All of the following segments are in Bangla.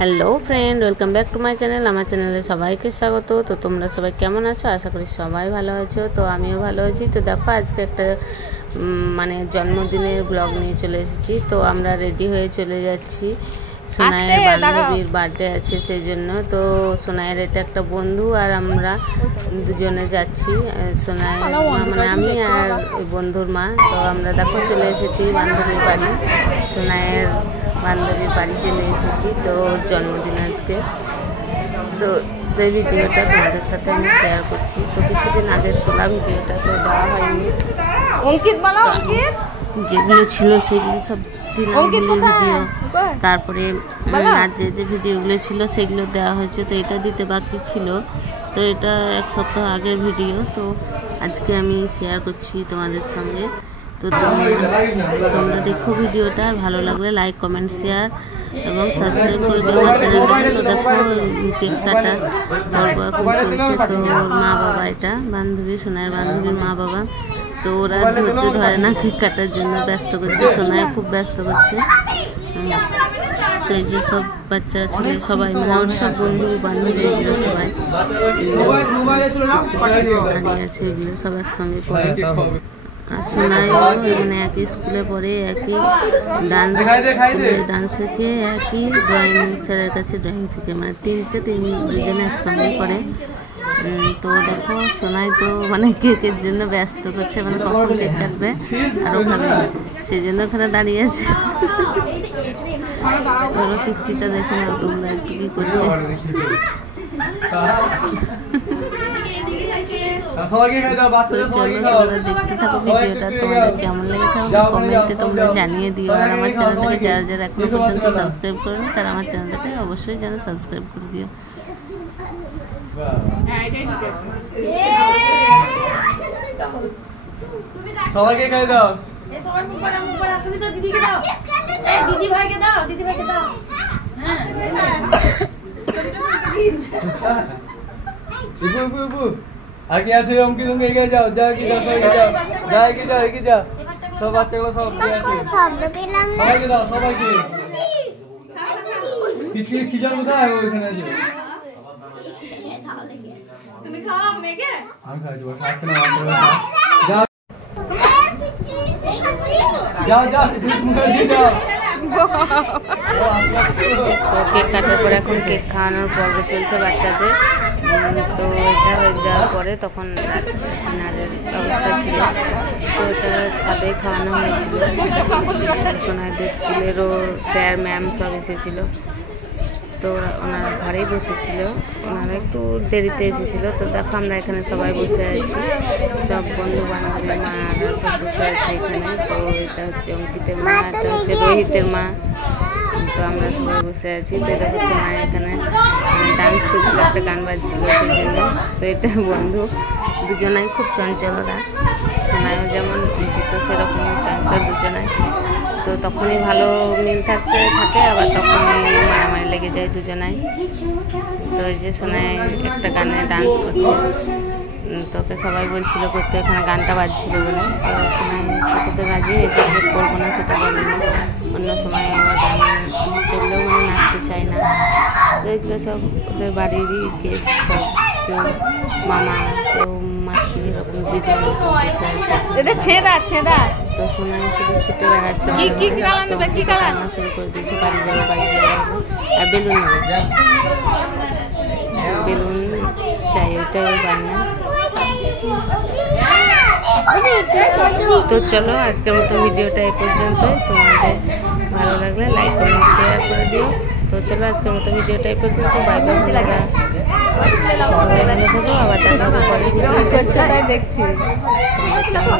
Hello friend, welcome back to my channel. আমার চ্যানেলে সবাইকে স্বাগত। তো তোমরা সবাই কেমন আছো? আশা করি সবাই ভালো আছো। তো আমিও ভালো আছি। তো দেখো, আজকে একটা জন্মদিনের ব্লগ নিয়ে চলে এসেছি। তো আমরা রেডি হয়ে চলে যাচ্ছি। সোনাইয়ের বান্ধবীর বার্থডে আছে সেই জন্য। তো সোনাইয়ের এটা একটা বন্ধু আর আমরা দুজনে যাচ্ছি। সোনাইয়ের আমি আর ওই বন্ধুর মা। তো আমরা দেখো চলে এসেছি বান্ধবীর বাড়ি। সোনাইয়ের বান্ধবীর বাড়ি চলে এসেছি। তো জন্মদিন আজকে। তো সেই ভিডিওটা তোমাদের সাথে আমি শেয়ার করছি। তো কিছুদিন আগের তোলা ভিডিওটা তো দেওয়া হয়নি। যেগুলো ছিল সেগুলো সব দিলাম ভিডিও। তারপরে আর যে ভিডিওগুলো ছিল সেগুলো দেওয়া হয়েছে। তো এটা দিতে বাকি ছিল। তো এটা এক সপ্তাহ আগের ভিডিও। তো আজকে আমি শেয়ার করছি তোমাদের সঙ্গে। তো তোমরা দেখো ভিডিওটা। ভালো লাগলে লাইক, কমেন্ট, শেয়ার এবং সাবস্ক্রাইব করে দিও আমার চ্যানেলটাকে। তো দেখো কেক কাটা পর্ব এখন চলছে। তো ওর মা বাবা, এটা বান্ধবী, সোনাইয়ের বান্ধবীর মা বাবা। তো ওরা ধৈর্য ধরে না কেক কাটার জন্য, ব্যস্ত করছে। সোনাই খুব ব্যস্ত করছে। তো এই যে সব বাচ্চা ছেলে সবাই, মানে ওর সব বন্ধু বান্ধবী এগুলো সবাই দাঁড়িয়ে আছে। এগুলো সব একসঙ্গে পড়ে। আর সোনাইও মানে একই স্কুলে পড়ে, একই ডান্স শেখে, একই ড্রয়িং স্যারের কাছে ড্রয়িং শেখে। মানে দুজনে একসঙ্গে পড়ে। তো দেখো সোনাই তো মানে কেকের জন্য ব্যস্ত করছে, মানে কখন কেক কাটবে আর ওখানে সেই জন্য ওখানে দাঁড়িয়ে আছে। ওর কীর্তিটা দেখে নাও তোমরা একটু কি করছে। দেখতে থাকো ভিডিওটা। তোমাদের কেমন লেগেছে আমাকে কমেন্টে তোমরা জানিয়ে দিও। আর আমার চ্যানেলটাকে যারা যারা এখনো পর্যন্ত সাবস্ক্রাইব করেনি তারা আমার চ্যানেলটাকে অবশ্যই যেন সাবস্ক্রাইব করে দিও। সবাইকে খাই দাও। সবাই মুখ পড়া শুনি তো, দিদিকে দাও, দিদি ভাইকে দাও, দিদি ভাইকে দাও। হ্যাঁ আগে আছে অঙ্কি তুমি এগিয়ে যাও, যাও কি দাও, সবাইকে যাও, যাও এগিয়ে যাও, এগিয়ে যাও। সব বাচ্চাগুলো সব আছে, শব্দ পেলাম না। সবাইকে দাও, সবাইকে। কি সিজন কোথায় ওইখানে আছে? তুমি খাও মেগে। আমি খাই যাবো, খাইতে না যাও যাও যাও, মুখে দিয়ে যাও। তো কেক কাটার পরে এখন কেক খাওয়ানোর পর্ব চলছে বাচ্চাদের। তো এটা হয়ে যাওয়ার পরে তখন ডিনারের ব্যবস্থা ছিল। তো এটা ছাদে খাওয়ানো হয়েছিল। সোনাইদের স্কুলেরও স্যার ম্যাম সব এসেছিলো। তো ওনারা ঘরেই বসেছিল, ওনারা একটু দেরিতে এসেছিল। তো দেখো আমরা এখানে সবাই বসে আছি, সব বন্ধু বান্ধবী মারা সব বসে আছে এখানে। তো এটা হচ্ছে অঙ্কিতের মা, এটা হচ্ছে রোহিতের মা। তো আমরা সবাই বসে আছি। তো দেখো সোনাই এখানে ডান্স করছিল, একটা গান বাজছিল সেই জন্য। তো এটা বন্ধু দুজনাই খুব চঞ্চল ওরা। সোনাইও যেমন, অঙ্কিত সেরকমই চঞ্চল দুজনাই। তো তখনই ভালো মিল থাকে, আবার তখনই মারামারি লেগে যায় দুজনাই। তো এই যে সোনাই একটা গানে ডান্স করছে। তোকে সবাই বলছিল করতে, এখানে গানটা বাজছিল বলে। তো সোনাই সেটাতে রাজি হয়েছে, করবো না সেটা বলেনি। অন্য সময় আবার গান চললেও মানে নাচতে চায় না। তো এগুলো সব ওদের বাড়িরই কেস, সব কেউ মামা, কেউ মাসি, এরকম দিদি সব বসে আছে। তো সোনাই শুধু ছুটে বেড়াচ্ছে, রান্না শুরু করে দিয়েছে, বাড়ি যাবে। আর বেলুন নেবে, বেলুন চাই, ওইটাই বান্না। তো চলো আজকের মতো ভিডিওটা এই পর্যন্ত। তোমাদের ভালো লাগলে লাইক, কমেন্ট, শেয়ার করে দিও। তো চলো আজকের মতো ভিডিওটা এই পর্যন্ত। Bye bye. ভালো থাকো, আবার দেখা হবে পরে। দেখছি দেখো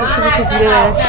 কিছু কিছু ঘুরে বেড়াচ্ছে।